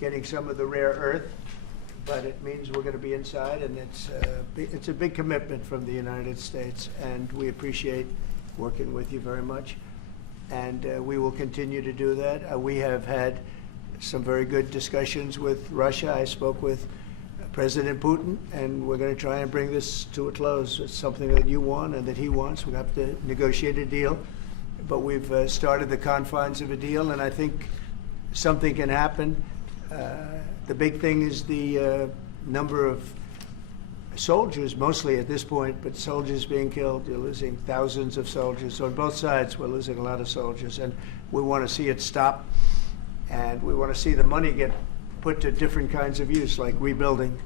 getting some of the rare earth, but it means we're going to be inside, and it's a big commitment from the United States, and we appreciate working with you very much. And we will continue to do that. We have had some very good discussions with Russia. I spoke with President Putin, and we're going to try and bring this to a close. It's something that you want and that he wants. We have to negotiate a deal, but we've started the confines of a deal, and I think something can happen. The big thing is the number of soldiers, mostly at this point, but soldiers being killed. You're losing thousands of soldiers. On both sides, we're losing a lot of soldiers, and we want to see it stop, and we want to see the money get put to different kinds of use, like rebuilding,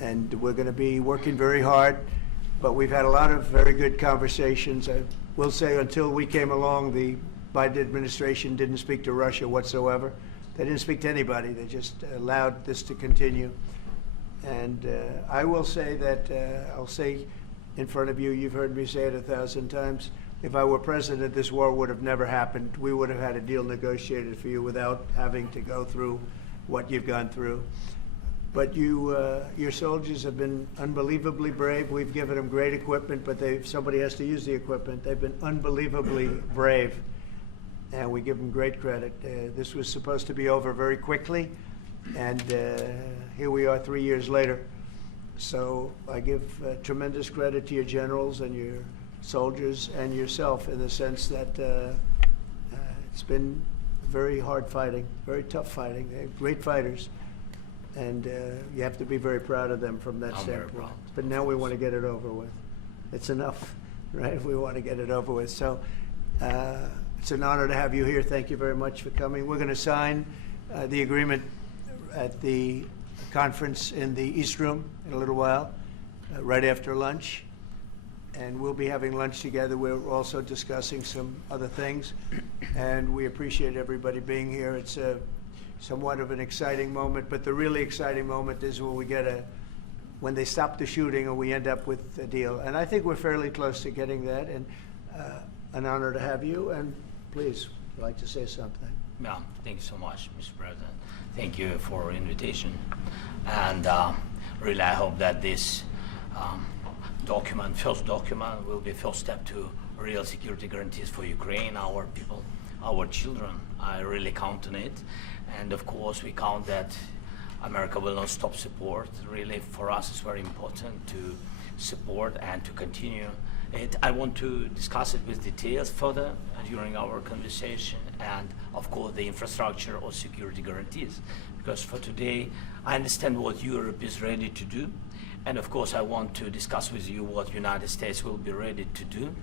and we're going to be working very hard, but we've had a lot of very good conversations. I will say until we came along, the Biden administration didn't speak to Russia whatsoever. They didn't speak to anybody. They just allowed this to continue. And I will say that, I'll say in front of you, you've heard me say it 1,000 times, if I were president, this war would have never happened. We would have had a deal negotiated for you without having to go through what you've gone through. But your soldiers have been unbelievably brave. We've given them great equipment, but somebody has to use the equipment. They've been unbelievably brave, and we give them great credit. This was supposed to be over very quickly, and here we are 3 years later. So I give tremendous credit to your generals and your soldiers and yourself, in the sense that it's been very hard fighting, very tough fighting. They're great fighters, and you have to be very proud of them from that standpoint. But now we want to get it over with. It's enough, right? We want to get it over with. So it's an honor to have you here. Thank you very much for coming. We're going to sign the agreement at the conference in the East Room in a little while, right after lunch. And we'll be having lunch together. We're also discussing some other things, and we appreciate everybody being here. It's somewhat of an exciting moment, but the really exciting moment is when they stop the shooting and we end up with a deal. And I think we're fairly close to getting that, and an honor to have you. And please, if you'd like to say something. Yeah, thank you so much, Mr. President. Thank you for invitation. And really, I hope that this first document will be first step to real security guarantees for Ukraine, our people, our children. I really count on it. And of course, we count that America will not stop support. Really, for us, it's very important to support and to continue it. I want to discuss it with details further during our conversation, and of course, the infrastructure or security guarantees. Because for today, I understand what Europe is ready to do. And of course, I want to discuss with you what United States will be ready to do.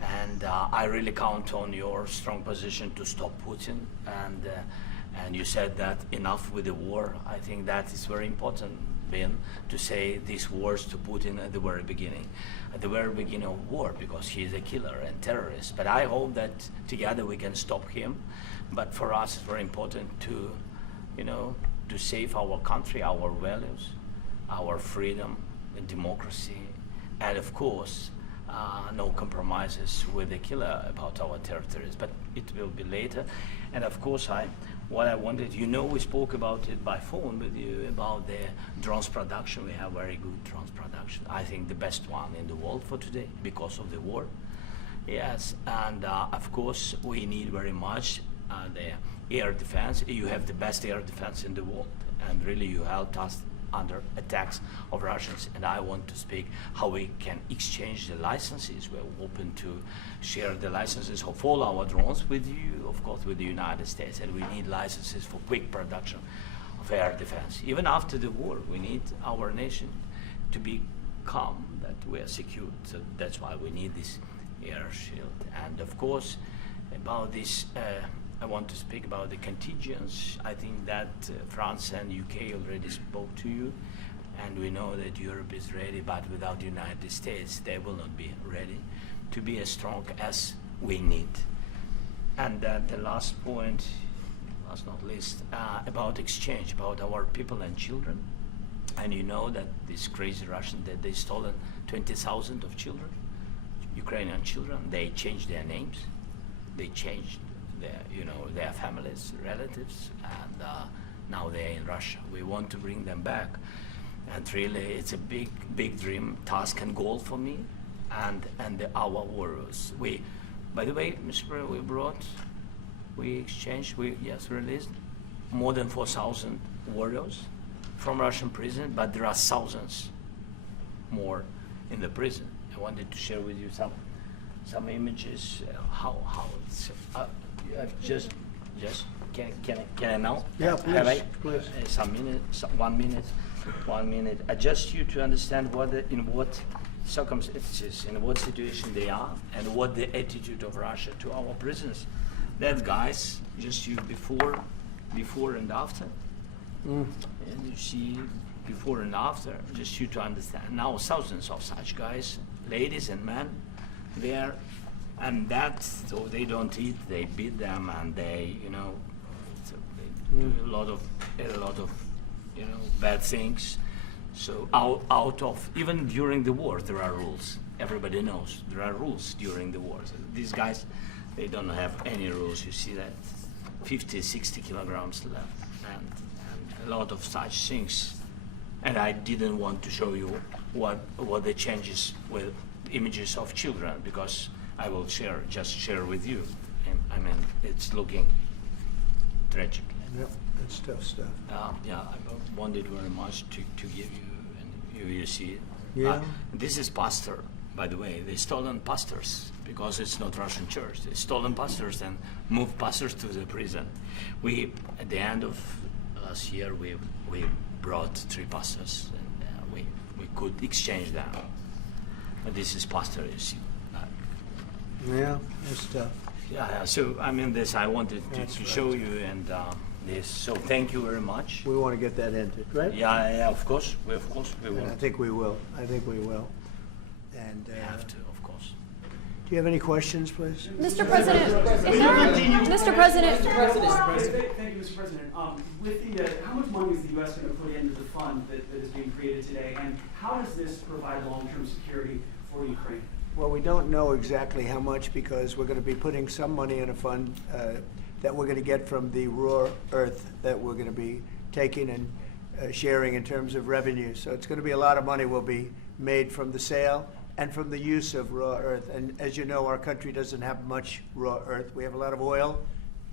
And I really count on your strong position to stop Putin. And you said that enough with the war. I think that is very important, Ben, to say these words to Putin at the very beginning of war, because he is a killer and terrorist. But I hope that together we can stop him. But for us, it's very important to, to save our country, our values, our freedom and democracy, and of course, no compromises with the killer about our territories, but it will be later. And of course, what I wanted, we spoke about it by phone with you about the drones production. We have very good drones production. I think the best one in the world for today because of the war. Yes, and of course, we need very much the air defense. You have the best air defense in the world, and really you helped us under attacks of Russians, and I want to speak how we can exchange the licenses. We're open to share the licenses of all our drones with you, of course, with the United States, and we need licenses for quick production of air defense. Even after the war, we need our nation to be calm, that we are secure. So that's why we need this air shield. And of course, about this, I want to speak about the contingents. I think that France and UK already spoke to you, and we know that Europe is ready, but without the United States, they will not be ready to be as strong as we need. And the last point, last not least, about exchange, about our people and children. And you know that this crazy Russian, that they stolen 20,000 of children, Ukrainian children. They changed their names. They changed their families, relatives, and now they're in Russia. We want to bring them back, and really, it's a big dream, task, and goal for me, and our warriors. By the way, Mr. President, we released more than 4,000 warriors from Russian prison, but there are thousands more in the prison. I wanted to share with you some images. How it's just can I now? Yeah, please, Have I, please. Some minutes, 1 minute, 1 minute. Just you to understand in what circumstances, in what situation they are, and what the attitude of Russia to our prisoners. That guys, just you before and after. And you see before and after, just you to understand. Now thousands of such guys, ladies and men, there, and so they don't eat, they beat them, and they, so they do a lot of bad things. So out of, even during the war, there are rules. Everybody knows there are rules during the war. So these guys, they don't have any rules. You see that 50, 60 kilograms left, and a lot of such things. And I didn't want to show you what the changes with images of children, because I will just share with you. And, I mean, it's looking tragic. Yep, that's tough stuff. Yeah, I wanted very much to give you, and you see it. Yeah. This is pastor, by the way. They stolen pastors because it's not Russian church. They stolen pastors and moved pastors to the prison. At the end of last year, we brought 3 pastors, and we could exchange them. But this is pastor, you see. Yeah, that's tough. Yeah. So I mean, this I wanted to show you, and this. So thank you very much. We want to get that ended, right? Yeah, of course. We And will. I think we will. And We have to, of course. do you have any questions, please? Mr. President, is there Mr. President, Thank you, Mr. President. With the, how much money is the U.S. going to put into the fund that is being created today, and how does this provide long-term security for Ukraine? Well, we don't know exactly how much, because we're going to be putting some money in a fund that we're going to get from the raw earth that we're going to be taking and sharing in terms of revenue. So it's going to be a lot of money will be made from the sale and from the use of raw earth. And as you know, our country doesn't have much raw earth. We have a lot of oil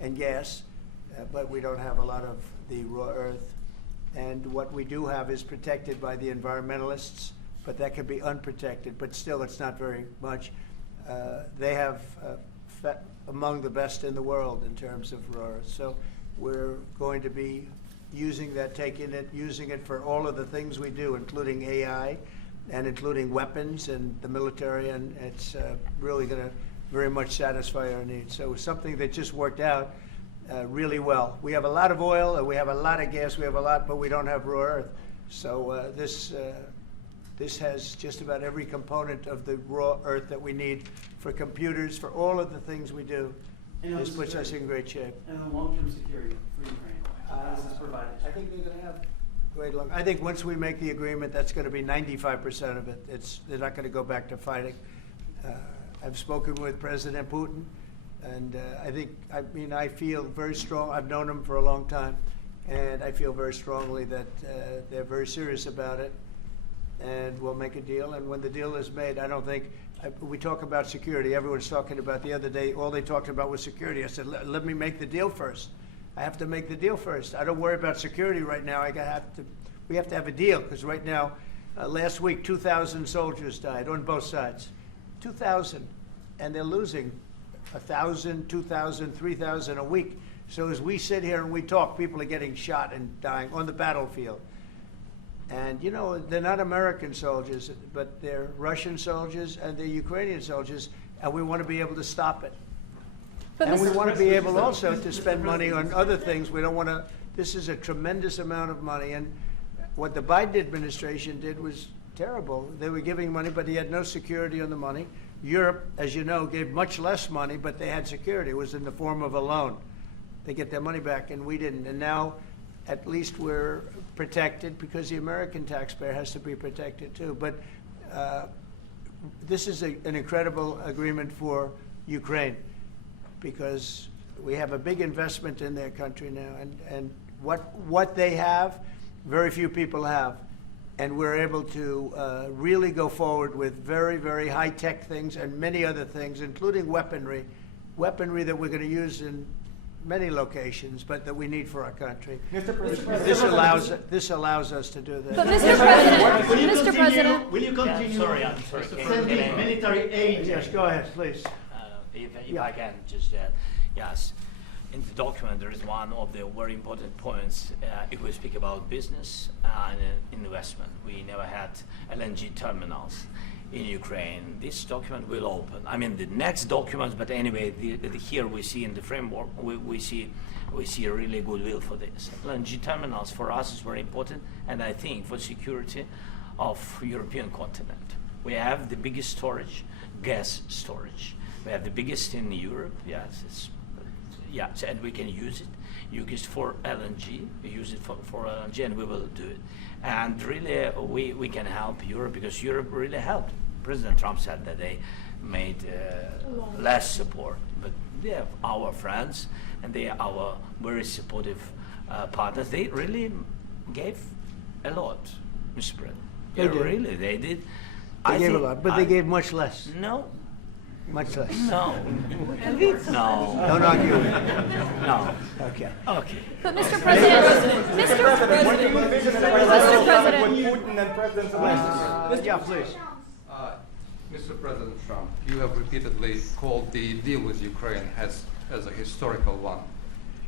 and gas, but we don't have a lot of the raw earth. And what we do have is protected by the environmentalists, but that can be unprotected, but still it's not very much. They have among the best in the world in terms of raw earth. So we're going to be using that, using it for all of the things we do, including AI and including weapons and the military, and it's really going to very much satisfy our needs. So it's something that just worked out really well. We have a lot of oil, and we have a lot of gas, we have a lot, but we don't have raw earth. So this has just about every component of the raw earth that we need for computers, for all of the things we do. This puts us in great shape. And the long-term security for Ukraine, how does this provide? I think they're going to have great luck. I think once we make the agreement, that's going to be 95% of it. They're not going to go back to fighting. I've spoken with President Putin, and I feel very strong. I've known him for a long time, and I feel very strongly that they're very serious about it. And we'll make a deal. And when the deal is made, I don't think we talk about security. Everyone's talking about the other day. All they talked about was security. I said, let me make the deal first. I have to make the deal first. I don't worry about security right now. We have to have a deal, because right now, last week, 2,000 soldiers died on both sides. 2,000, and they're losing 1,000, 2,000, 3,000 a week. So as we sit here and we talk, people are getting shot and dying on the battlefield. And, they're not American soldiers, but they're Russian soldiers and they're Ukrainian soldiers, and we want to be able to stop it. And we want to be able also to spend money on other things. We don't want to, this is a tremendous amount of money, and what the Biden administration did was terrible. They were giving money, but he had no security on the money. Europe, as you know, gave much less money, but they had security. It was in the form of a loan. They get their money back, and we didn't. And now, at least we're protected, because the American taxpayer has to be protected too. But this is an incredible agreement for Ukraine, because We have a big investment in their country now, and what they have, very few people have. And we're able to really go forward with very, very high-tech things and many other things, including weaponry that we're going to use in many locations, but that we need for our country. Mr. President. This allows us to do But that. Mr. President, Will you continue I'm sorry. sending military aid? Yes, go ahead, please. If I can just yes. In the document, there is one of the very important points. If we speak about business and investment, we never had LNG terminals in Ukraine. This document will open. I mean, the next documents, but anyway, here we see in the framework, we see a really goodwill for this. LNG terminals for us is very important, and I think for security of European continent. We have the biggest storage, gas storage. We have the biggest in Europe. Yes, and we can use it for LNG. We use it for LNG, and we will do it. And really, we can help Europe because Europe really helped. President Trump said that they made less support, but they are our friends, and they are our very supportive partners. They really gave a lot, Mr. President. They did. Really, they did. They gave a lot, but they gave much less. No. Much less. No. No. Don't argue with me. No. Okay. Okay. but Mr. President, Mr. President, When Putin and President Zelenskyy. Yeah, please. Mr. President Trump, you have repeatedly called the deal with Ukraine as a historical one.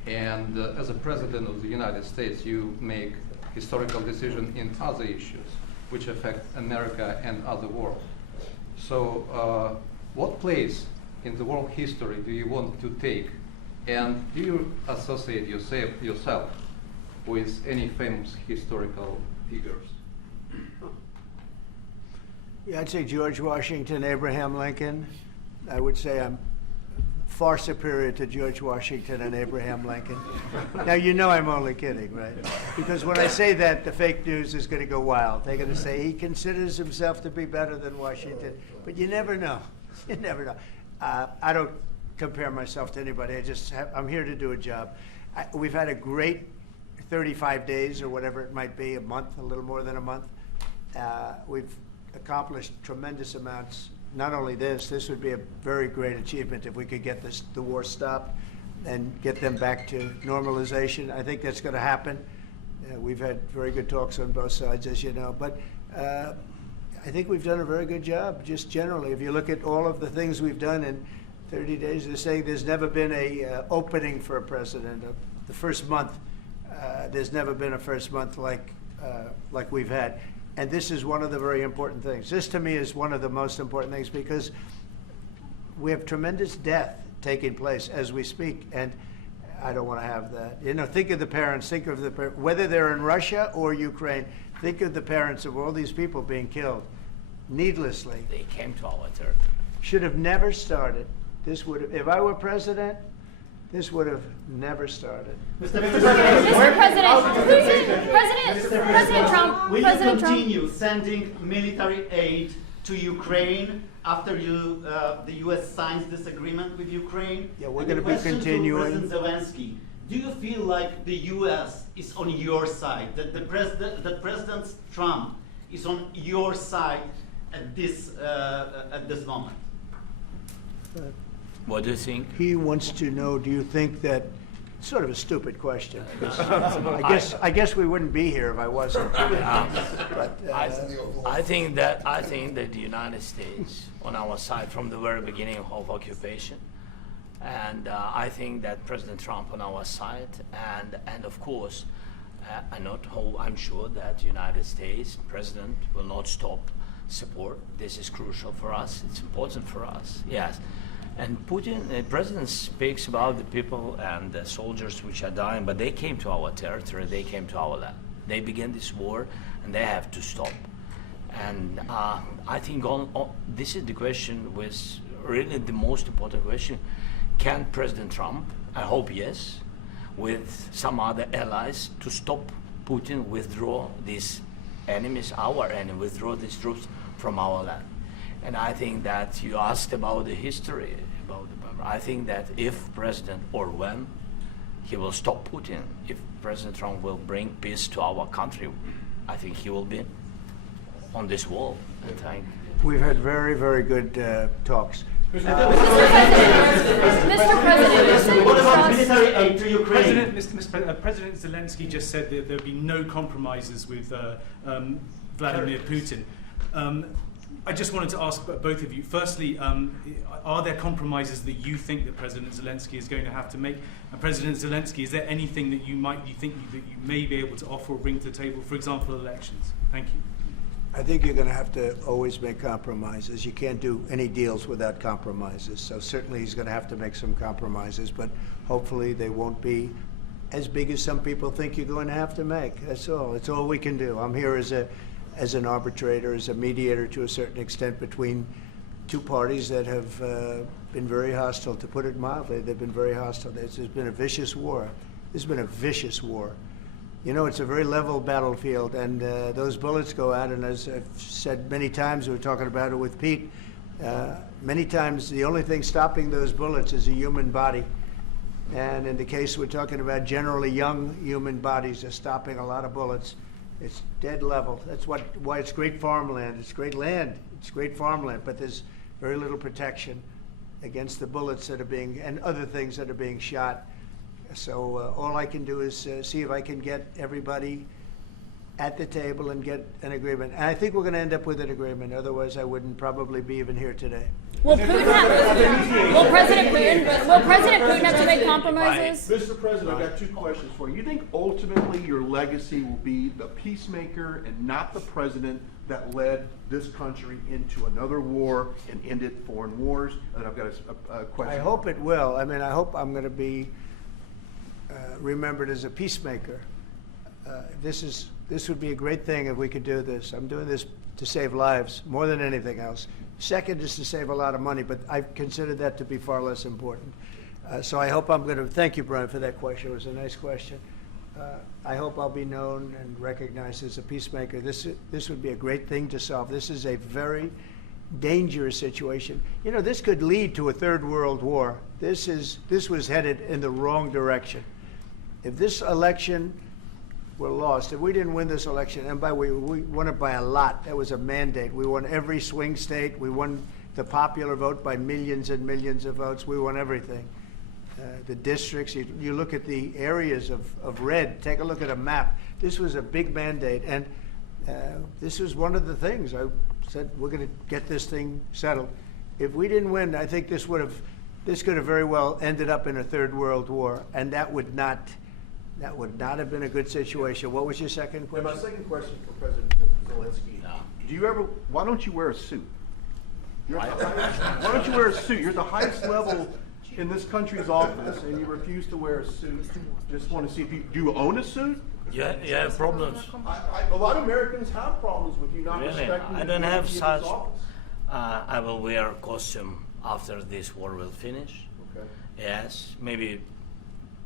And as a President of the United States, you make historical decisions in other issues which affect America and other world. So what place in the world history do you want to take? And do you associate yourself with any famous historical figures? Yeah, I'd say George Washington, Abraham Lincoln. I would say I'm far superior to George Washington and Abraham Lincoln. Now, you know I'm only kidding, right? Because when I say that, the fake news is going to go wild. They're going to say he considers himself to be better than Washington. But you never know. You never know. I don't compare myself to anybody. I'm here to do a job. We've had a great 35 days or whatever it might be, a month, a little more than a month. We've accomplished tremendous amounts. Not only this would be a very great achievement if we could get the war stopped and get them back to normalization. I think that's going to happen. We've had very good talks on both sides, as you know. But I think we've done a very good job, just generally. If you look at all of the things we've done in 30 days, they're saying there's never been a opening for a president. The first month, there's never been a first month like we've had. And this is one of the very important things. This, to me, is one of the most important things because we have tremendous death taking place as we speak, and I don't want to have that. You know, think of the parents, whether they're in Russia or Ukraine, think of the parents of all these people being killed needlessly. They came to our territory. Should have never started. This would have, if I were president, this would have never started. Mr. President Trump, Will you President Trump. continue sending military aid to Ukraine after the U.S. signs this agreement with Ukraine? Yeah, we're And going the to be question continuing. To President Zelenskyy, do you feel like the U.S. is on your side, that President Trump is on your side at this moment? What do you think? He wants to know, do you think that, sort of a stupid question. I guess we wouldn't be here if I wasn't. But, I think that the United States on our side from the very beginning of occupation, and I think that President Trump on our side, and of course, I'm sure that the United States President will not stop support. This is crucial for us. It's important for us. Yes. And Putin, the president speaks about the people and the soldiers which are dying, but they came to our territory, they came to our land. They began this war, and they have to stop. And I think this is the question, with really the most important question. Can President Trump, I hope yes, with some other allies, to stop Putin, withdraw these enemies, our enemy, withdraw these troops from our land? And I think that you asked about the history, about I think that if President, or when he will stop Putin, if President Trump will bring peace to our country, I think he will be on this wall. And thank. We've had very, very good talks. Mr. President, you said What about cross- military aid to Ukraine? President Zelensky just said that there'd be no compromises with Vladimir Putin. I just wanted to ask both of you. Firstly, are there compromises that you think that President Zelensky is going to have to make? And President Zelensky, is there anything that you think that you may be able to offer or bring to the table? For example, elections. Thank you. I think you're going to have to always make compromises. You can't do any deals without compromises. So certainly he's going to have to make some compromises, but hopefully they won't be as big as some people think you're going to have to make. That's all. It's all we can do. I'm here as an arbitrator, as a mediator to a certain extent between two parties that have been very hostile, to put it mildly. They've been very hostile. There's been a vicious war. There's been a vicious war. You know, it's a very level battlefield, and those bullets go out, and as I've said many times, we were talking about it with Pete, many times the only thing stopping those bullets is a human body. And in the case we're talking about, generally young human bodies are stopping a lot of bullets. It's dead level. That's why it's great farmland. It's great land. It's great farmland, but there's very little protection against the bullets that are being, and other things that are being shot. So all I can do is see if I can get everybody at the table and get an agreement. And I think we're going to end up with an agreement. Otherwise, I wouldn't probably be even here today. Will President Putin have to make compromises? Mr. President, I've got two questions for you. You think ultimately your legacy will be the peacemaker and not the president that led this country into another war and ended foreign wars? And I've got a question. I hope it will. I mean, I hope I'm going to be remembered as a peacemaker. This would be a great thing if we could do this. I'm doing this to save lives more than anything else. Second is to save a lot of money, but I consider that to be far less important. So I hope I'm going to, thank you, Brian, for that question. It was a nice question. I hope I'll be known and recognized as a peacemaker. This would be a great thing to solve. This is a very dangerous situation. You know, this could lead to a third world war. This was headed in the wrong direction. If this election were lost, if we didn't win this election, and by the way, we won it by a lot. That was a mandate. We won every swing state. We won the popular vote by millions and millions of votes. We won everything. The districts, you look at the areas of red, take a look at a map. This was a big mandate, and this was one of the things. I said, we're going to get this thing settled. If we didn't win, I think this could have very well ended up in a third world war, and that would not have been a good situation. What was your second question? And my second question for President Zelensky. No. Why don't you wear a suit? Why don't you wear a suit? You're at the highest level in this country's office, and you refuse to wear a suit. Just want to see if do you own a suit? You have problems. A lot of Americans have problems with you not Really? respecting I the don't have dignity of such. this office. I will wear a costume after this war will finish. Okay. Yes, maybe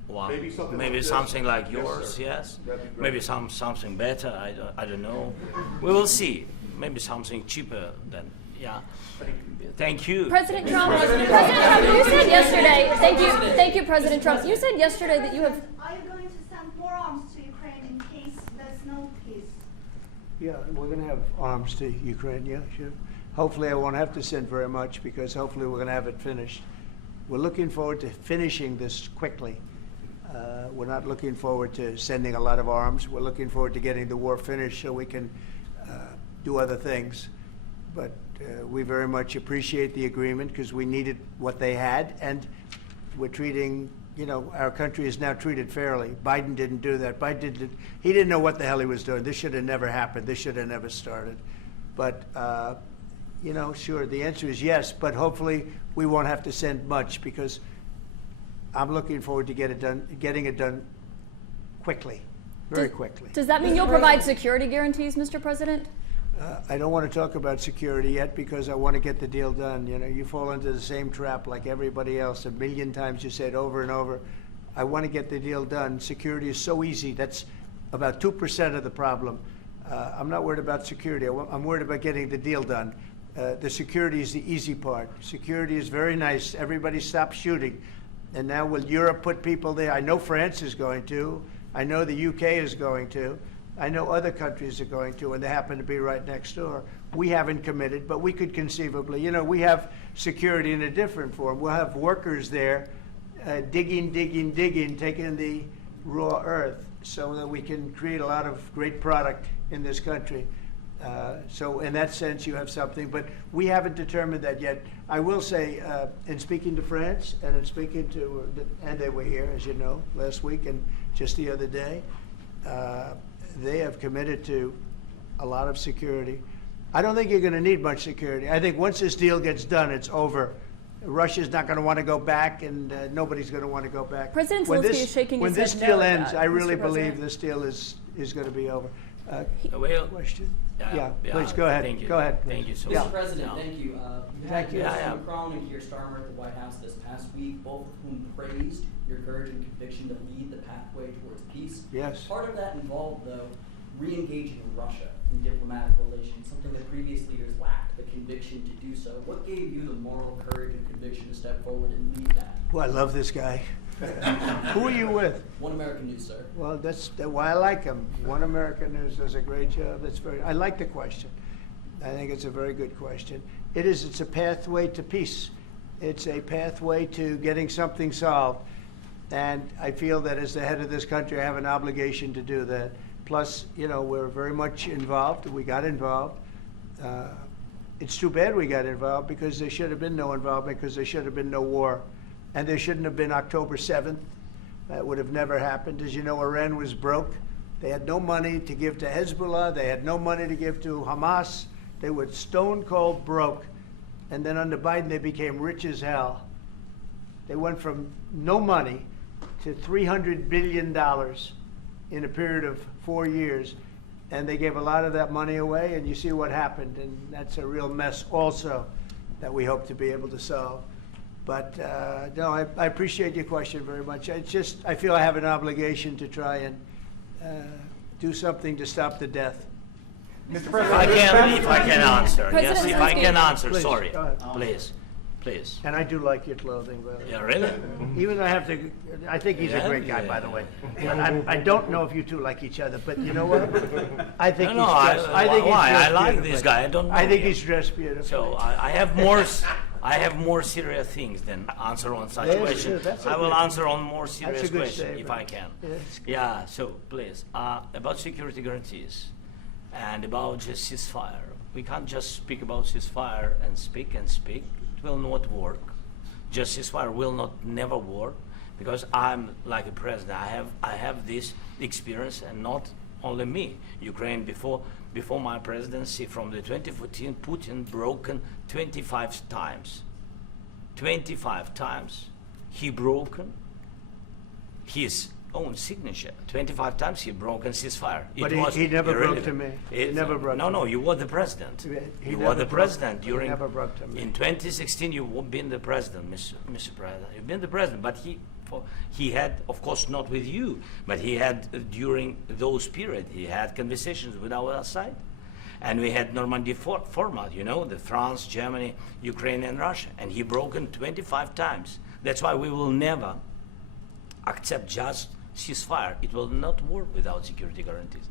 one. Maybe something like maybe this. something like Yes, yours. sir. Yes. That'd be great. Maybe something better. I don't know. We will see. Maybe something cheaper than yeah. Thank you. President Trump, you said yesterday, thank you, President Trump. You said yesterday that you have. Are you going to send more arms to Ukraine in case there's no peace? Yeah, we're going to have arms to Ukraine, yeah, sure. Hopefully I won't have to send very much, because hopefully we're going to have it finished. We're looking forward to finishing this quickly. We're not looking forward to sending a lot of arms. We're looking forward to getting the war finished so we can do other things. But we very much appreciate the agreement, because we needed what they had, and we're treating, you know, our country is now treated fairly. Biden didn't do that. He didn't know what the hell he was doing. This should have never happened. This should have never started. But, you know, sure, the answer is yes, but hopefully we won't have to send much, because I'm looking forward to getting it done quickly, very quickly. Does that mean you'll provide security guarantees, Mr. President? I don't want to talk about security yet, because I want to get the deal done. You know, you fall into the same trap like everybody else. A million times you say it over and over. I want to get the deal done. Security is so easy. That's about 2% of the problem. I'm not worried about security. I'm worried about getting the deal done. The security is the easy part. Security is very nice. Everybody stopped shooting. And now will Europe put people there? I know France is going to. I know the UK is going to. I know other countries are going to, and they happen to be right next door. We haven't committed, but we could conceivably. You know, we have security in a different form. We'll have workers there digging, taking the raw earth so that we can create a lot of great product in this country. So in that sense, you have something, but we haven't determined that yet. I will say, in speaking to France and in speaking to, and they were here, as you know, last week and just the other day, they have committed to a lot of security. I don't think you're going to need much security. I think once this deal gets done, it's over. Russia's not going to want to go back, and nobody's going to want to go back. President Zelenskyy is shaking when his this head deal no at ends, that, I really Mr. believe President. this deal is going to be over. Well, Question? yeah, Please go ahead. Thank you. Go ahead. Thank you so Yeah. much. Mr. President, Yeah. thank you. Thank you. Yeah. Macron and Keir Starmer at the White House this past week, both of whom praised your courage and conviction to lead the pathway towards peace. Yes. Part of that involved, though, re-engaging Russia in diplomatic relations, something that previous leaders lacked the conviction to do so. What gave you the moral courage and conviction to step forward and lead that? Well, I love this guy. Who are you with? One American News, sir. Well, that's why I like him. One American News does a great job. I like the question. I think it's a very good question. It's a pathway to peace. It's a pathway to getting something solved. And I feel that as the head of this country, I have an obligation to do that. Plus, you know, we're very much involved. We got involved. It's too bad we got involved because there should have been no involvement, because there should have been no war. And there shouldn't have been October 7th. That would have never happened. As you know, Iran was broke. They had no money to give to Hezbollah. They had no money to give to Hamas. They were stone cold broke. And then under Biden, they became rich as hell. They went from no money to $300 billion in a period of 4 years. And they gave a lot of that money away, and you see what happened. And that's a real mess also that we hope to be able to solve. But no, I appreciate your question very much. It's just, I feel I have an obligation to try and do something to stop the death. Mr. If President, I can answer. President Yes, if I can Zelenskyy. answer. Please, Sorry. go ahead. Please. And I do like your clothing, by the way. Yeah, really? Even though I have to, I think he's a great guy, Yeah. by the way. But I don't know if you two like each other, but you know what? I think No, he's dressed. I think why? he's I dressed like beautifully. this guy. I don't know I think him. he's dressed beautifully. So I have more. I have more serious things than answer on such Yes, question. yes, that's a I will good- answer on more That's serious a good question if statement. I can. Yes. Yeah. So please, about security guarantees and about just ceasefire. We can't just speak about ceasefire and speak and speak. It will not work. Just ceasefire will not never work because I'm like a president. I have this experience, and not only me. Ukraine before my presidency, from the 2014, Putin broken 25 times. 25 times he broken his own signature. 25 times he broken ceasefire. But he never broke to me. He never broke No, to no, me. you were the president. He You never were the broke- president he during. never broke to me. In 2016, you've been the president, Mr. President. You've been the president, but he had, of course, not with you, but he had during those period. He had conversations with our side, and we had Normandy format. You know, the France, Germany, Ukraine, and Russia, and he broken 25 times. That's why we will never accept just ceasefire. It will not work without security guarantees.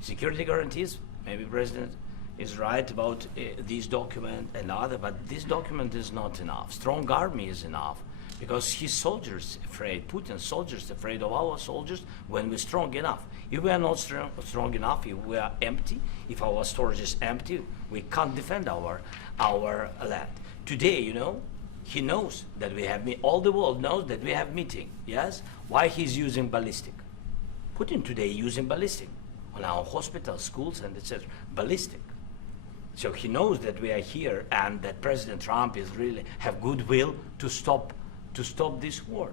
Security guarantees, maybe President is right about this document and other, but this document is not enough. Strong army is enough because his soldiers afraid, Putin's soldiers afraid of our soldiers when we're strong enough. If we are not strong enough, if we are empty, if our storage is empty, we can't defend our land. Today, you know, he knows that we have all the world knows that we have meeting. Yes, why he's using ballistic? Putin today using ballistic on our hospitals, schools, and etc. Ballistic. So he knows that we are here and that President Trump is really have goodwill to stop this war.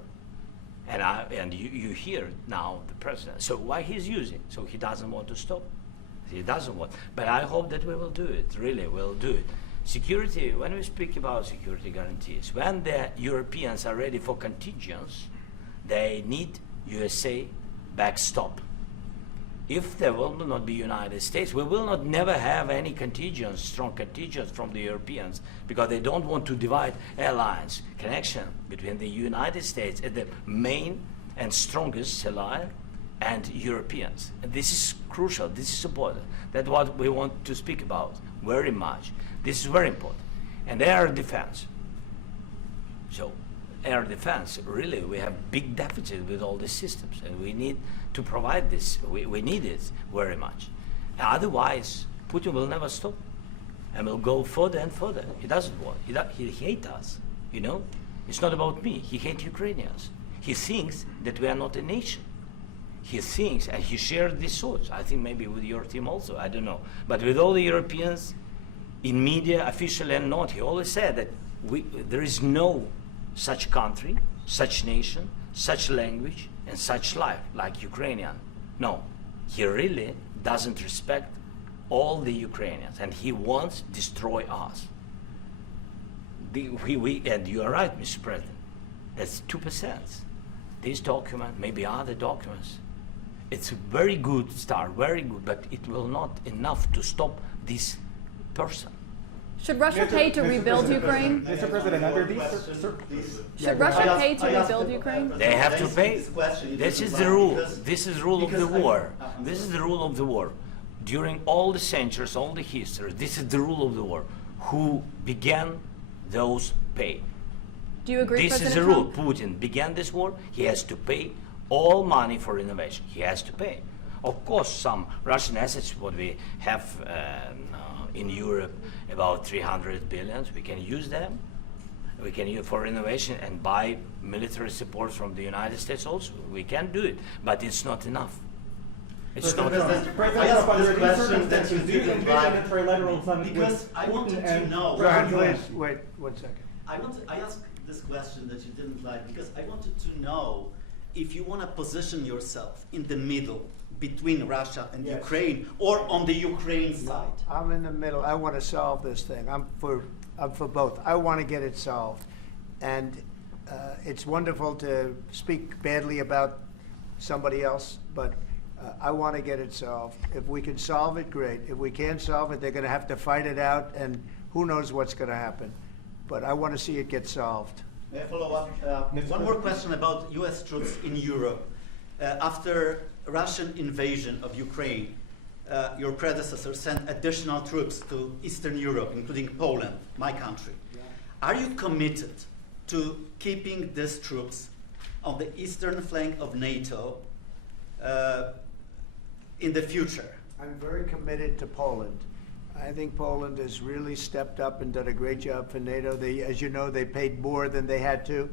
And you hear now the president. So why he's using? So he doesn't want to stop. He doesn't want. But I hope that we will do it. Really, we'll do it. Security, when we speak about security guarantees, when the Europeans are ready for contingents, they need USA backstop. if there will not be United States, we will not never have any contingents, strong contingents from the Europeans, because they don't want to divide alliance, connection between the United States and the main and strongest ally and Europeans. And this is crucial, this is important. That's what we want to speak about very much. This is very important. And air defense. So air defense, really, we have big deficit with all these systems, and we need to provide this. We need it very much. Otherwise, Putin will never stop, and will go further and further. He doesn't want. He hates us. You know, it's not about me. He hates Ukrainians. He thinks that we are not a nation. He thinks, and he shared these thoughts. I think maybe with your team also. I don't know, but with all the Europeans, in media, officially and not, he always said that there is no such country, such nation, such language, and such life like Ukrainian. No, he really doesn't respect all the Ukrainians, and he wants to destroy us. And you are right, Mr. President, that's 2%. This document, maybe other documents, it's a very good start, very good, but it will not enough to stop this person. Should Russia pay to rebuild Ukraine? Mr. President, under these Should Russia pay to rebuild Ukraine? They have to pay. This is the rule. This is the rule of the war. This is the rule of the war. During all the centuries, all the history, this is the rule of the war. Who began, those pay. Do you agree, This President is the rule. Trump? Putin began this war. He has to pay all money for innovation. He has to pay. Of course, some Russian assets, what we have in Europe, about 300 billion, we can use them. We can use for innovation and buy military support from the United States also. We can do it, but it's not enough. It's not enough. I asked this question that you didn't like trilateral summit because I wanted to know. Please, wait 1 second. I asked this question that you didn't like because I wanted to know if you want to position yourself in the middle between Russia and Ukraine, or on the Ukraine side. I'm in the middle. I want to solve this thing. I'm for both. I want to get it solved. And it's wonderful to speak badly about somebody else, but I want to get it solved. If we can solve it, great. If we can't solve it, they're going to have to fight it out, and who knows what's going to happen. But I want to see it get solved. May I follow up? One more question about U.S. troops in Europe. After Russian invasion of Ukraine, your predecessor sent additional troops to Eastern Europe, including Poland, my country. Yeah. Are you committed to keeping these troops on the eastern flank of NATO in the future? I'm very committed to Poland. I think Poland has really stepped up and done a great job for NATO. As you know, they paid more than they had to.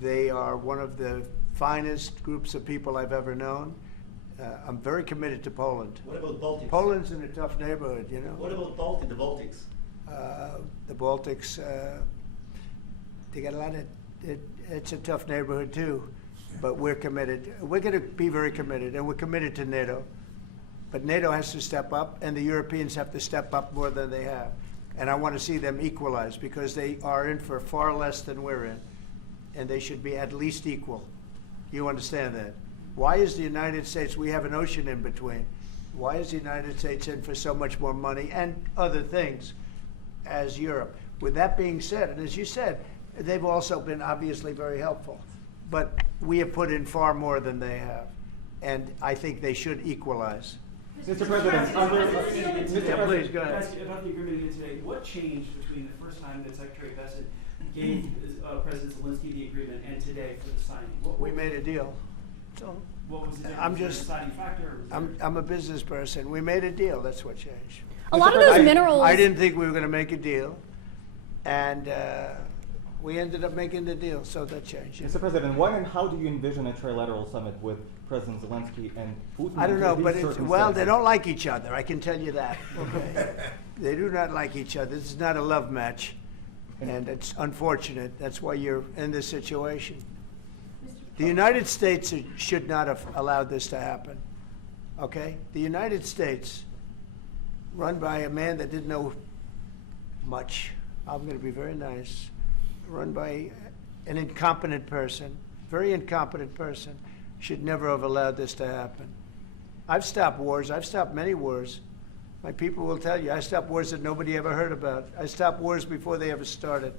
They are one of the finest groups of people I've ever known. I'm very committed to Poland. What about Baltics? Poland's in a tough neighborhood, you know. What about the Baltics? The Baltics, they got a lot of, it's a tough neighborhood too, but we're committed. We're going to be very committed, and we're committed to NATO. But NATO has to step up, and the Europeans have to step up more than they have. And I want to see them equalize, because they are in for far less than we're in, and they should be at least equal. You understand that? Why is the United States, we have an ocean in between, why is the United States in for so much more money and other things as Europe? With that being said, and as you said, they've also been obviously very helpful, but we have put in far more than they have, and I think they should equalize. Mr. President, Please, go ahead. About the agreement again today, what changed between the first time that Secretary Vance gave President Zelenskyy the agreement and today for the signing? We made a deal. So what was the difference? I'm Was there just, a deciding factor? I'm a business person. We made a deal. That's what changed. A lot of those minerals. I didn't think we were going to make a deal, and we ended up making the deal, so that changed. Mr. President, when and how do you envision a trilateral summit with President Zelenskyy and Putin? I don't know, under but these well, they circumstances? don't like each other. I can tell you that. Okay, they do not like each other. This is not a love match, and it's unfortunate. That's why you're in this situation. The United States should not have allowed this to happen. Okay, the United States, run by a man that didn't know much. I'm going to be very nice. Run by an incompetent person, very incompetent person, should never have allowed this to happen. I've stopped wars. I've stopped many wars. My people will tell you, I stopped wars that nobody ever heard about. I stopped wars before they ever started.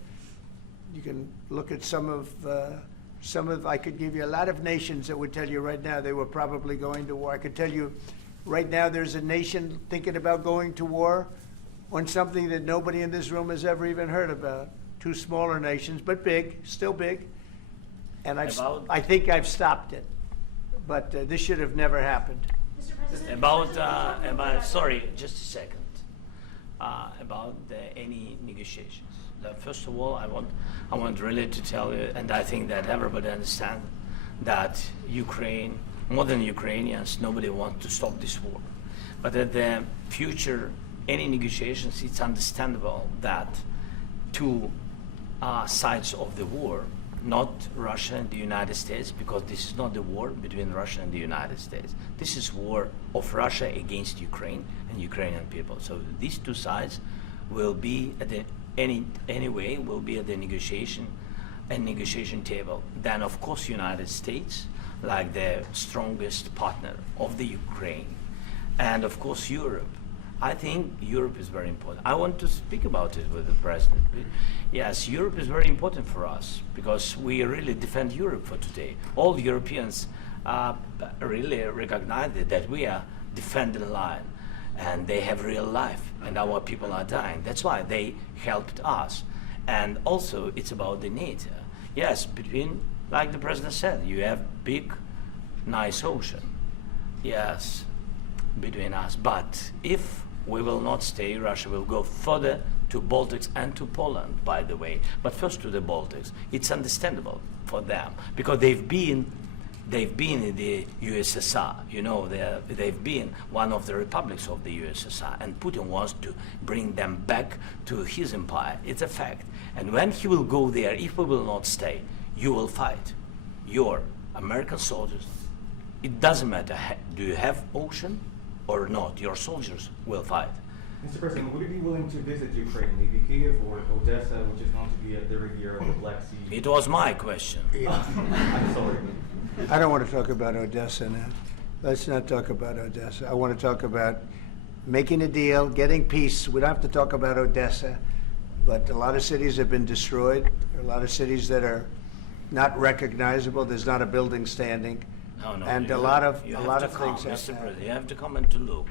You can look at some of, I could give you a lot of nations that would tell you right now they were probably going to war. I could tell you right now there's a nation thinking about going to war on something that nobody in this room has ever even heard about. Two smaller nations, but big, still big. And I think I've stopped it. But this should have never happened. Sorry, just a second. About any negotiations. First of all, I want really to tell you, and I think that everybody understands that Ukraine, more than Ukrainians, nobody wants to stop this war. But at the future, any negotiations, it's understandable that two sides of the war, not Russia and the United States, because this is not the war between Russia and the United States. This is war of Russia against Ukraine and Ukrainian people. So these two sides will be at the anyway will be at the negotiation table. Then of course United States, like the strongest partner of the Ukraine, and of course Europe. I think Europe is very important. I want to speak about it with the president. Yes, Europe is very important for us because we really defend Europe for today. All Europeans really recognize that we are defending the line, and they have real life, and our people are dying. That's why they helped us. And also, it's about the NATO. Yes, between, like the president said, you have big, nice ocean. Yes, between us. But if we will not stay, Russia will go further to Baltics and to Poland, by the way. But first to the Baltics. It's understandable for them because they've been in the USSR. You know, they've been one of the republics of the USSR, and Putin wants to bring them back to his empire. It's a fact. And when he will go there, if we will not stay, you will fight. Your American soldiers, it doesn't matter, do you have ocean or not, your soldiers will fight. Mr. President, would you be willing to visit Ukraine, maybe Kiev or Odessa, which is known to be at the riviera of the Black Sea? It was my question. I'm sorry. I don't want to talk about Odessa now. Let's not talk about Odessa. I want to talk about making a deal, getting peace. We don't have to talk about Odessa, but a lot of cities have been destroyed. There are a lot of cities that are not recognizable. There's not a building standing. No, and a lot of things Mr. President, you have to come and to look.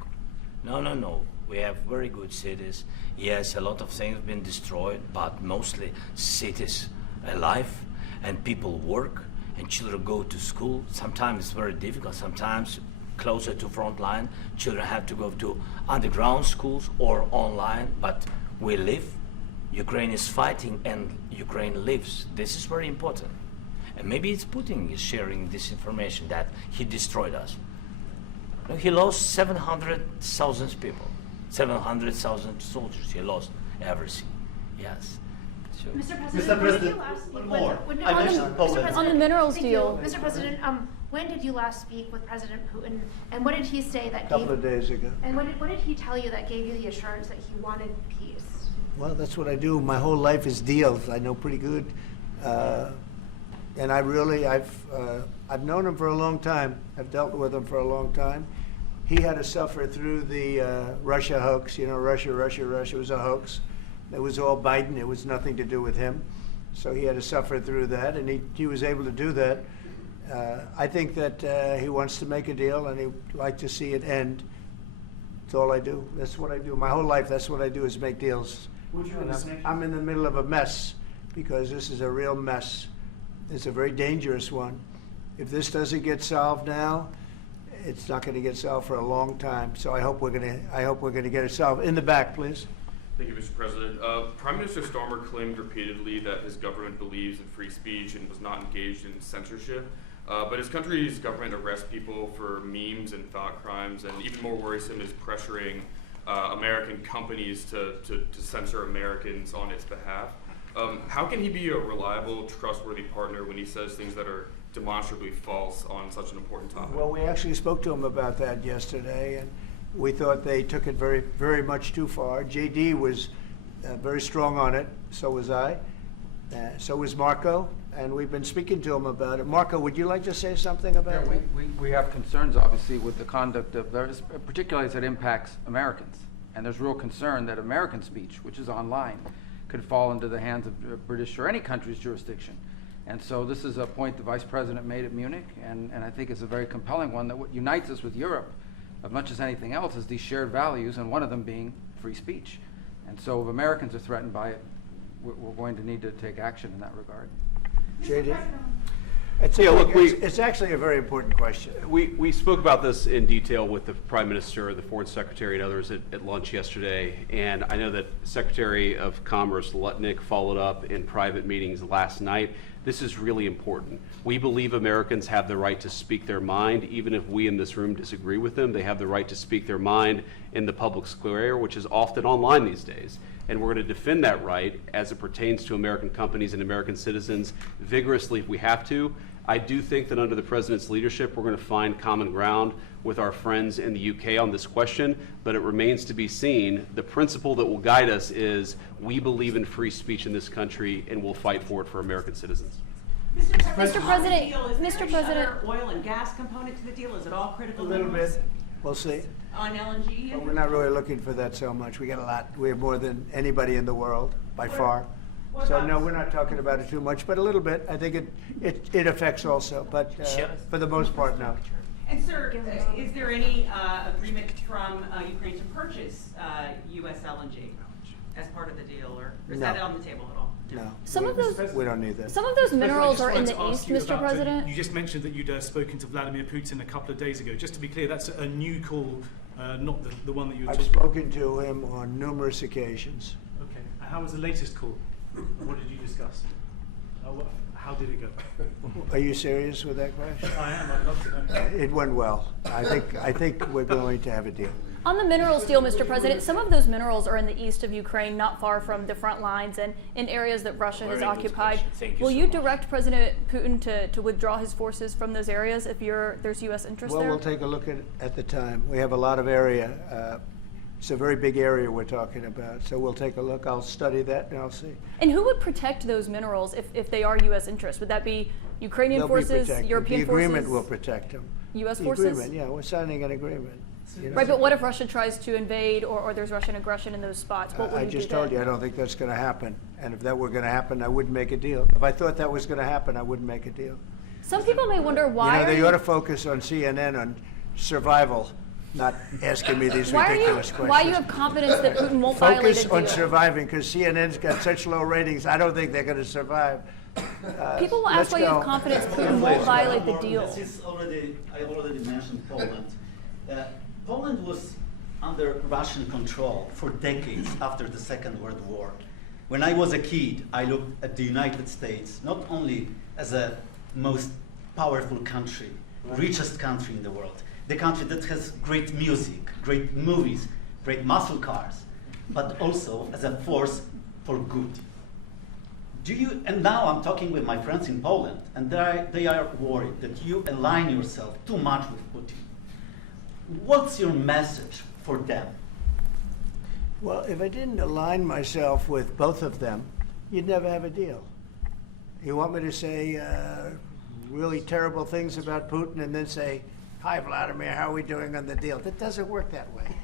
No. We have very good cities. Yes, a lot of things have been destroyed, but mostly cities alive, and people work, and children go to school. Sometimes it's very difficult. Sometimes closer to front line, children have to go to underground schools or online, but we live. Ukraine is fighting, and Ukraine lives. This is very important. And maybe it's Putin is sharing this information that he destroyed us. No, he lost 700,000 people, 700,000 soldiers. He lost everything. Yes. So. Mr. President, one more. I mentioned Poland. On the minerals Thank deal. you. Mr. President, when did you last speak with President Putin, and what did he say that a couple of days ago. And what did he tell you that gave you the assurance that he wanted peace? Well, that's what I do. My whole life is deals. I know pretty good. And I've known him for a long time. I've dealt with him for a long time. He had to suffer through the Russia hoax. You know, Russia was a hoax. It was all Biden. It was nothing to do with him. So he had to suffer through that, and he was able to do that. I think that he wants to make a deal, and he'd like to see it end. That's all I do. That's what I do. My whole life, that's what I do is make deals. I'm in the middle of a mess because this is a real mess. It's a very dangerous one. If this doesn't get solved now, it's not going to get solved for a long time. So I hope we're going to get it solved. In the back, please. Thank you, Mr. President. Prime Minister Starmer claimed repeatedly that his government believes in free speech and was not engaged in censorship. But his country's government arrests people for memes and thought crimes, and even more worrisome is pressuring American companies to censor Americans on its behalf. How can he be a reliable, trustworthy partner when he says things that are demonstrably false on such an important topic? Well, we actually spoke to him about that yesterday, and we thought they took it very, very much too far. JD was very strong on it. So was I. So was Marco. and we've been speaking to him about it. Marco, would you like to say something about it? We have concerns, obviously, with the conduct of those, particularly as it impacts Americans. And there's real concern that American speech, which is online, could fall into the hands of British or any country's jurisdiction. And so this is a point the Vice President made at Munich, and I think it's a very compelling one, that what unites us with Europe, as much as anything else, is these shared values, and one of them being free speech. And so if Americans are threatened by it, we're going to need to take action in that regard. JD? It's actually a very important question. We spoke about this in detail with the Prime Minister, the Foreign Secretary, and others at lunch yesterday, and I know that Secretary of Commerce Lutnick followed up in private meetings last night. This is really important. We believe Americans have the right to speak their mind, even if we in this room disagree with them. They have the right to speak their mind in the public square, which is often online these days. And we're going to defend that right as it pertains to American companies and American citizens vigorously if we have to. I do think that under the President's leadership, we're going to find common ground with our friends in the UK on this question, but it remains to be seen. The principle that will guide us is we believe in free speech in this country, and we'll fight for it for American citizens. Mr. President, Mr. President, oil and gas component to the deal? Is it all critical A little minerals? bit. We'll see. On LNG? But we're not really looking for that so much. We got a lot. We have more than anybody in the world, by far. So no, we're not talking about it too much, but a little bit. I think it affects also, but for the most part, no. And sir, is there any agreement from Ukraine to purchase U.S. LNG as part of the deal, or is that on the table at all? No. We don't need that. Some of those minerals are in Just the wanted to east, ask you Mr. about, President. You just mentioned that you'd spoken to Vladimir Putin a couple of days ago. Just to be clear, that's a new call, not the one that you were I've talking spoken to him on numerous occasions. Okay. And how was the latest call? What did you discuss? How did it go? Are you serious with that question? I am. I'd love to know. It went well. I think we're going to have a deal. On the minerals deal, Mr. President, some of those minerals are in the east of Ukraine, not far from the front lines and in areas that Russia has occupied. Will you direct President Putin to withdraw his forces from those areas if there's U.S. interest Well, there? we'll take a look at the time. We have a lot of area. It's a very big area we're talking about, so we'll take a look. I'll study that and I'll see. And who would protect those minerals if they are U.S. interest? Would that be Ukrainian They'll forces, be protected. European the forces? agreement will protect them. U.S. The forces? agreement, yeah, we're signing an agreement. You know? Right, but what if Russia tries to invade or there's Russian aggression in those spots? What would I you just do told then? you I don't think that's going to happen. And if that were going to happen, I wouldn't make a deal. If I thought that was going to happen, I wouldn't make a deal. Some people may wonder why. They ought to focus on CNN on survival, not asking me these ridiculous questions. Why you have confidence that Putin won't violate a Focus deal? on surviving, because CNN's got such low ratings. I don't think they're going to survive. People will ask why you have confidence Putin won't violate the deal. I already mentioned Poland. Poland was under Russian control for decades after the Second World War. When I was a kid, I looked at the United States not only as a most powerful country, richest country in the world, the country that has great music, great movies, great muscle cars, but also as a force for good. And now I'm talking with my friends in Poland, and they are worried that you align yourself too much with Putin. What's your message for them? Well, if I didn't align myself with both of them, you'd never have a deal. You want me to say really terrible things about Putin and then say, "Hi, Vladimir, how are we doing on the deal?" That doesn't work that way.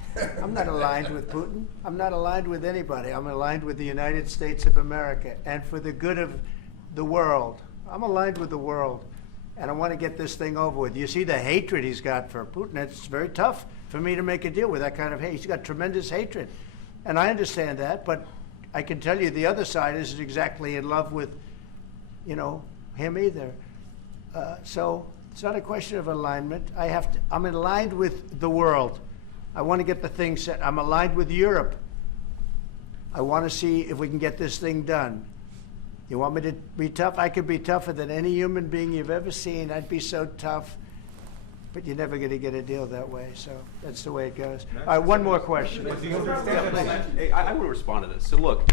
I'm not aligned with Putin. I'm not aligned with anybody. I'm aligned with the United States of America and for the good of the world. I'm aligned with the world, and I want to get this thing over with. You see the hatred he's got for Putin. It's very tough for me to make a deal with that kind of hate. He's got tremendous hatred, and I understand that, but I can tell you the other side isn't exactly in love with, him either. So it's not a question of alignment. I'm aligned with the world. I want to get the thing set. I'm aligned with Europe. I want to see if we can get this thing done. You want me to be tough? I could be tougher than any human being you've ever seen. I'd be so tough. But you're never going to get a deal that way. So that's the way it goes. All right, one more question. Hey, I want to respond to this. So look,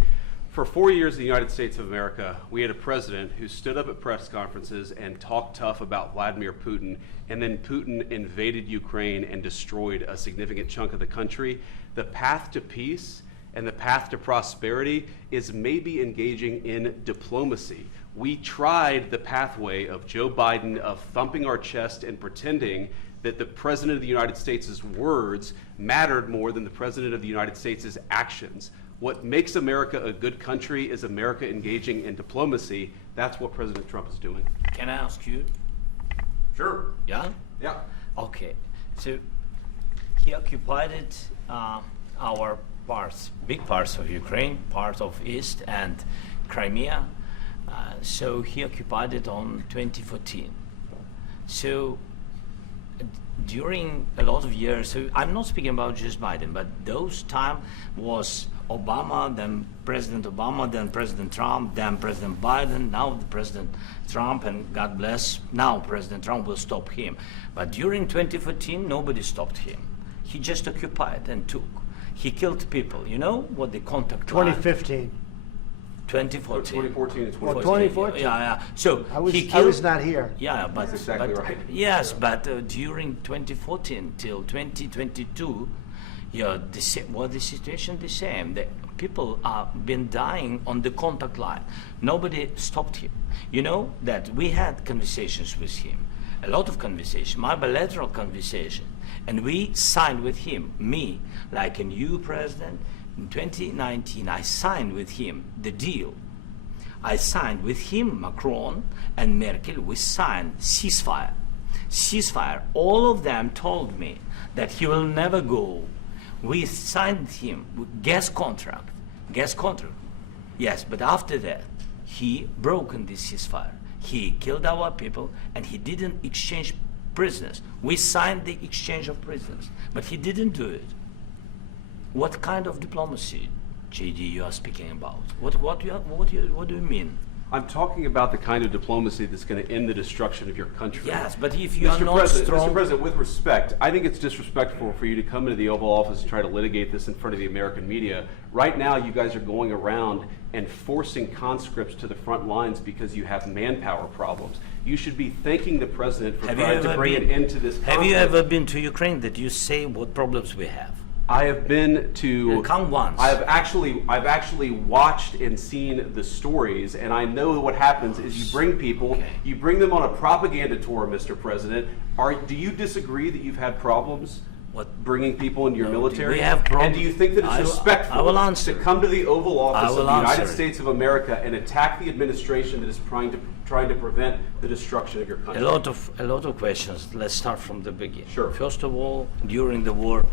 for 4 years in the United States of America, we had a president who stood up at press conferences and talked tough about Vladimir Putin, and then Putin invaded Ukraine and destroyed a significant chunk of the country. The path to peace and the path to prosperity is maybe engaging in diplomacy. We tried the pathway of Joe Biden of thumping our chest and pretending that the President of the United States' words mattered more than the President of the United States' actions. What makes America a good country is America engaging in diplomacy. That's what President Trump is doing. Can I ask you? Sure. Yeah? Yeah. Okay. So he occupied it, our parts, big parts of Ukraine, part of East and Crimea. So he occupied it on 2014. So during a lot of years, so I'm not speaking about just Biden, but those time was Obama, then President Obama, then President Trump, then President Biden, now the President Trump, and God bless, now President Trump will stop him. But during 2014, nobody stopped him. He just occupied and took. He killed people. You know what the contact line? 2015. 2014. 2014 and 2014. Well, 2014. Yeah. So I was, he killed, I was not here. Yeah, but That's exactly but, right. Yes, but during 2014 till 2022, yeah, the situation the same. The people have been dying on the contact line. Nobody stopped him. You know that we had conversations with him, a lot of conversation, my bilateral conversation, and we signed with him. Me, like a new president, in 2019, I signed with him the deal. I signed with him, Macron and Merkel. We signed ceasefire. Ceasefire. All of them told me that he will never go. We signed him with gas contract. Yes, but after that, he broken this ceasefire. He killed our people, and he didn't exchange prisoners. We signed the exchange of prisoners, but he didn't do it. What kind of diplomacy, JD, you are speaking about? What do you mean? I'm talking about the kind of diplomacy that's going to end the destruction of your country. Yes, but if you are Mr. not President, strong... Mr. President, with respect, I think it's disrespectful for you to come into the Oval Office and try to litigate this in front of the American media. Right now, you guys are going around and forcing conscripts to the front lines because you have manpower problems. You should be thanking the President for trying to bring an end to this conflict. Have you ever been to Ukraine that you say what problems we have? I have been to. Come once. I've actually watched and seen the stories, and I know what happens is you bring people, you bring them on a propaganda tour, Mr. President. Do you disagree that you've had problems? Bringing people into your military? We have problems. And do you think that it's respectful to come to the Oval Office of the United States of America and attack the administration that is trying to prevent the destruction of your country? A lot of questions. Let's start from the beginning. Sure. First of all, during the war,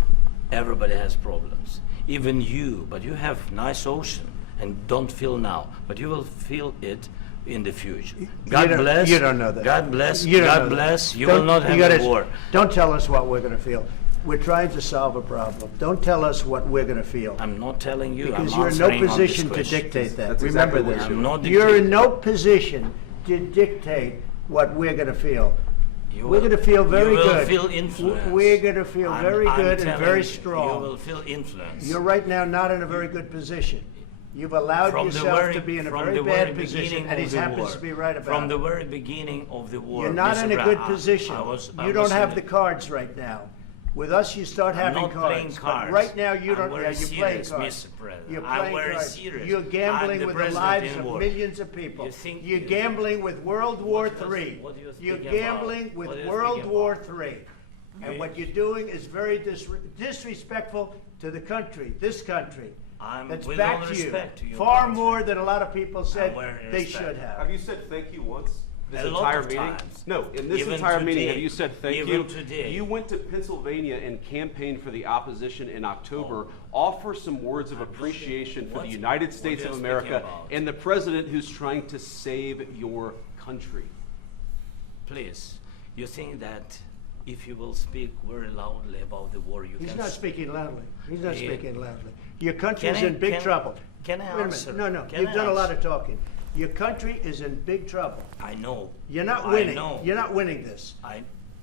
everybody has problems. Even you, but you have nice ocean and don't feel now, but you will feel it in the future. God bless. You don't know that. God bless. You don't God know bless. that. You will not have a war. Don't tell us what we're going to feel. We're trying to solve a problem. Don't tell us what we're going to feel. I'm not telling you. Because I'm you're in no answering on this position to question. dictate that. That's Remember exactly what this. you're I'm not You're in dictating. no position to dictate what we're going to feel. We're going to feel very you will good. Feel influence. We're going to feel very good and very You strong. will feel influence. You're right now not in a very good position. You've allowed yourself to be in a very bad position, and he happens to be right about it. From the very beginning of the war. You're not in a good position. I You don't was have in the cards right now. With us, you start having not playing cards. But cards. right now, you I'm don't. very Yeah, you're playing serious, cards. Mr. President. You're I'm playing very cards. serious. You're gambling I'm the with the president lives in of war. millions of people. You think You're you- gambling with World War III. what are you You're speaking about? gambling with What are you World speaking War about? III. And Okay. what you're doing is very disrespectful to the country, this country. I'm That's with back all to you. respect to your Far country. more than a lot of people said wearing they respect. should have. Have you said thank you once? This A lot entire of meeting? times. No, in this Even entire meeting, today. have you said thank Even you? today. You went to Pennsylvania and campaigned for the opposition in October. Offer some words of appreciation for the United States are of you America speaking about? and the president who's trying to save your country. Please, you think that if you will speak very loudly about the war, you He's can... not speaking loudly. He's not Yeah. speaking loudly. Your country is Can I- in big can- trouble. can I Wait a answer? minute. No, Can you've I done a lot answer? of talking. Your country is in big trouble. I know. You're not I winning. know. You're not winning this.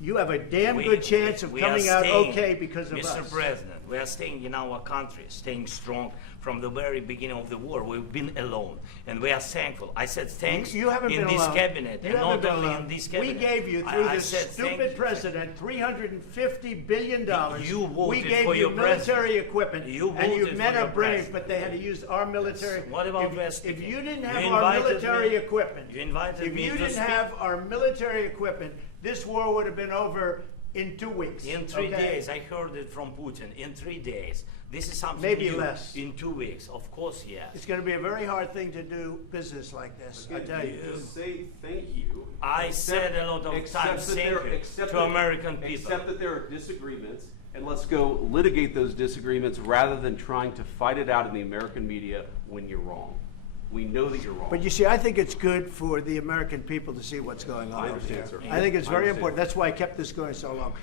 you have a damn good chance of coming out okay because of us. Mr. President, we are staying in our country, staying strong from the very beginning of the war. We've been alone, and we are thankful. I said thanks You haven't in been this alone. cabinet, You and haven't not been only alone. in this cabinet. We gave you, through I this said thank stupid you. president, $350 billion. You voted We gave for you your military president. equipment, You and you voted men for are your brave, president. but they had to use our military. What about if West? you didn't You have our invited military me. equipment, You invited if me you to didn't speak. have our military equipment, this war would have been over in 2 weeks. In 3 okay? days, I heard it from Putin. In 3 days, this is something Maybe new. less. In 2 weeks, of course, yes. It's going to be a very hard thing to do business like this, I tell you. Say thank you. I said a lot of times thank you to American people. Accept that there are disagreements, and let's go litigate those disagreements rather than trying to fight it out in the American media when you're wrong. We know that you're wrong. But you see, I think it's good for the American people to see what's going on I over understand, there. sir. I think it's I very understand. important. That's why I kept this going so long.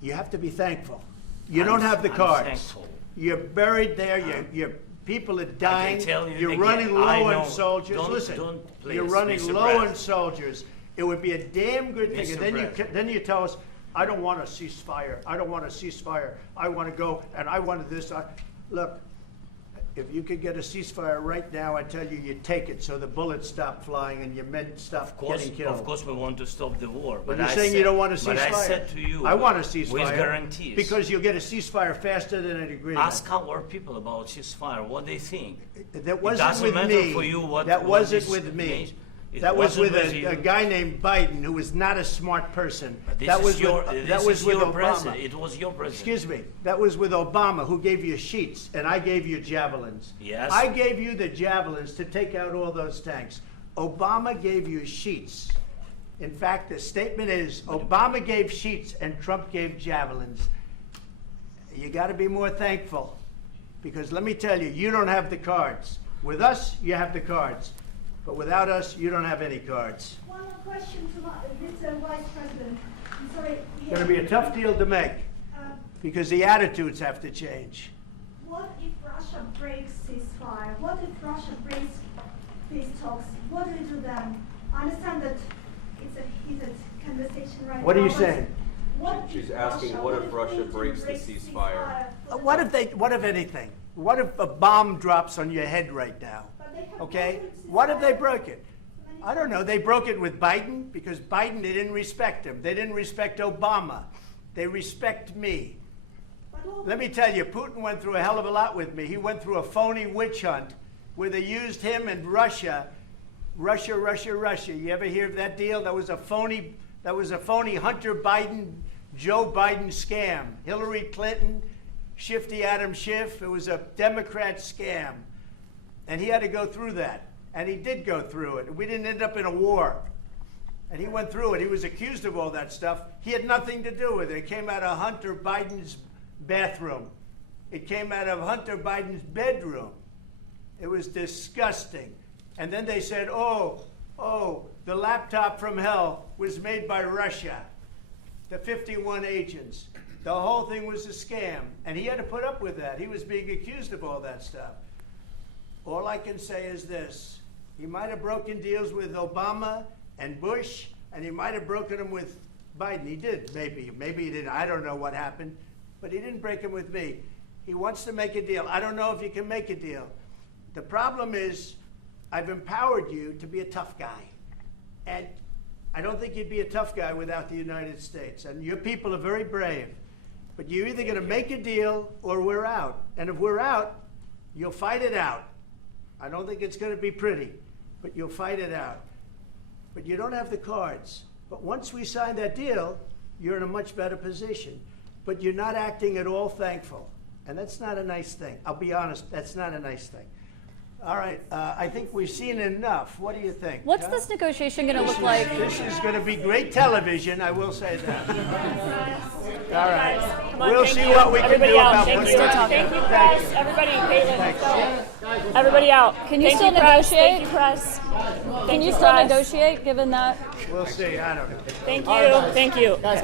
You have to be thankful. You don't have the I'm cards. thankful. You're buried there. Your people are dying. tell you You're again, running I low know. on soldiers. Don't- Listen, don't please, you're running Mr. low on President. soldiers. It would be a damn good thing. Mr. And then President. then you tell us, I don't want a ceasefire. I don't want a ceasefire. I want to go and I wanted this. Look, if you could get a ceasefire right now, I tell you, you take it so the bullets stop flying and your men stop getting killed. Of course, we want to stop the war. But But you're I saying said, you don't want a ceasefire. But I said to you, I want a ceasefire. with guarantees. Because you'll get a ceasefire faster than an agreement. Ask our people about ceasefire, what they think. That wasn't doesn't with matter me. for you what- that what wasn't this with me. means. It That was wasn't with with you. a guy named Biden who was not a smart person. But this That is was your, with, this that was is with your Obama. president. It was your president. Excuse me. That was with Obama, who gave you sheets, and I gave you javelins. Yes. I gave you the javelins to take out all those tanks. Obama gave you sheets. In fact, the statement is Obama gave sheets and Trump gave javelins. You got to be more thankful, because let me tell you, you don't have the cards. With us, you have the cards. But without us, you don't have any cards. One more question to Mr. Vice President. I'm sorry. It's going to be a tough deal to make, because the attitudes have to change. What if Russia breaks ceasefire? What if Russia breaks peace talks? What do we do then? I understand that it's a heated conversation right now. What are you but saying? What She's if asking, Russia, what if Russia Putin breaks the ceasefire? What if anything? What if a bomb drops on your head right now? But they have Okay? broken ceasefire. What if they broke it? I don't know. They broke it with Biden, because Biden, they didn't respect him. They didn't respect Obama. They respect me. Let me tell you, Putin went through a hell of a lot with me. He went through a phony witch hunt where they used him and Russia. Russia. You ever hear of that deal? That was a phony Hunter Biden, Joe Biden scam. Hillary Clinton, Shifty Adam Schiff. It was a Democrat scam. And he had to go through that. And he did go through it. We didn't end up in a war. And he went through it. He was accused of all that stuff. He had nothing to do with it. It came out of Hunter Biden's bathroom. It came out of Hunter Biden's bedroom. It was disgusting. And then they said, oh, the laptop from hell was made by Russia. The 51 agents. The whole thing was a scam. And he had to put up with that. He was being accused of all that stuff. All I can say is this. He might have broken deals with Obama and Bush, and he might have broken them with Biden. He did, maybe. Maybe he didn't. I don't know what happened. But he didn't break them with me. He wants to make a deal. I don't know if you can make a deal. The problem is, I've empowered you to be a tough guy. And I don't think you'd be a tough guy without the United States. And your people are very brave. But you're either going to make a deal or we're out. And if we're out, you'll fight it out. I don't think it's going to be pretty, but you'll fight it out. But you don't have the cards. But once we sign that deal, you're in a much better position. But you're not acting at all thankful. And that's not a nice thing. I'll be honest, that's not a nice thing. All right, I think we've seen enough. What do you think? What's Huh? this negotiation going to look like? This is going to be great television, I will say that. All right. Come on, We'll thank see you. what we can Everybody do out. about Thank what's you. going on. Thank you, Thank press. Everybody, Caitlin, let's go. Everybody out. Can you Thank still you, press. negotiate? Thank you, press. Can Thank you you, still press. negotiate, given that? We'll see. I don't know. Thank All right, you. guys. Thank you. Guys,